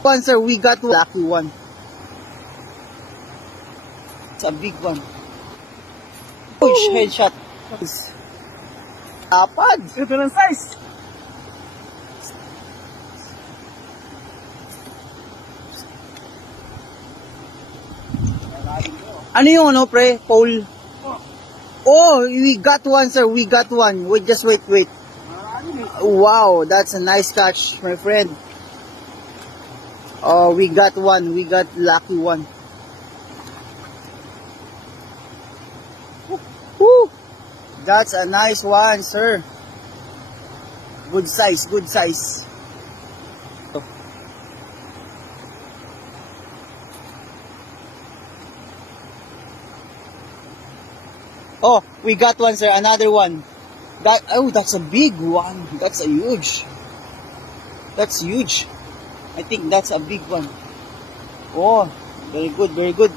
One, sir, we got lucky one. It's a big one. Push, headshot. Lapad. Ito ng size. Ano yung ano, pre? Pole? Oh, we got one, sir. We got one. Wait, just wait. Wow, that's a nice catch, my friend. Oh, we got one. We got lucky one. Woo! That's a nice one, sir. Good size, good size. Oh, we got one, sir. Another one. That's a big one. That's a huge. That's huge. I think that's a big one. Oh, very good, very good.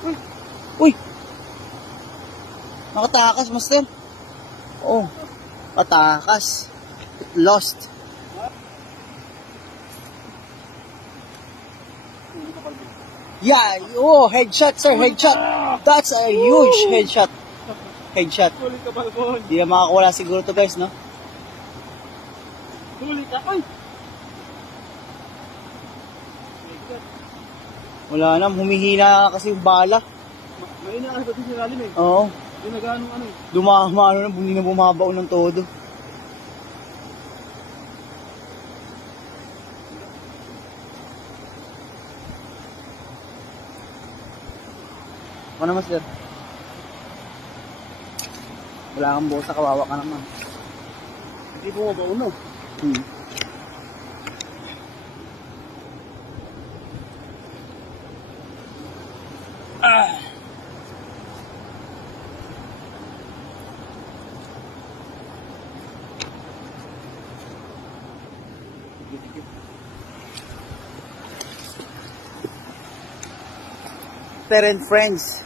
Uy! Nakatakas, master. Oh, katakas. It lost. Yeah, oh, headshot, sir, headshot. That's a huge headshot. Headshot. Huli ka, Balbon. Hindi na makakawala siguro to, guys, no? Huli ka. Ay! Wala na, humihina kasi yung bala. May inaas ba din sa lalim eh? Oo. Yung nag-ano ano eh. Dumama, ano na, hindi na bumabaw ng todo. Ano naman, sir? Wala kang bosa, kawawa ka naman. Hindi bumaba uno. Master and friends.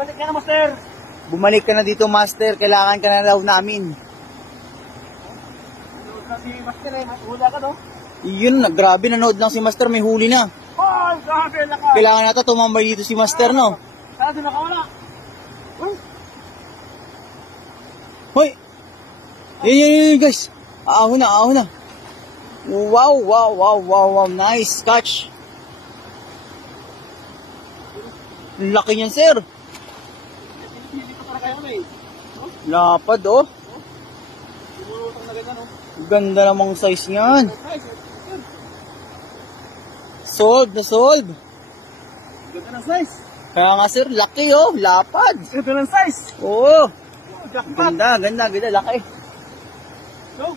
Balik ka na, master. Bumalik ka na dito, master. Kailangan ka na daw namin. Nanood na si master eh. Hula ka, no? Yun, grabe, nanood lang si master. May huli na. Oh, grabe na ka. Kailangan nata tumambay dito si master, no? Sana doon nakawala. Hoy! Yan, guys. Ahon na. Wow. Nice catch. Laki niyan, sir. Hindi pa para kaya eh. Lapad, oh. Lumulutang na ganyan, oh. Ganda namang size niyan. Sold. Ganda ng size. Kaya nga, sir, laki, oh. Lapad. Ganda ng size. Oo. Jackpot. Ganda. Laki. No?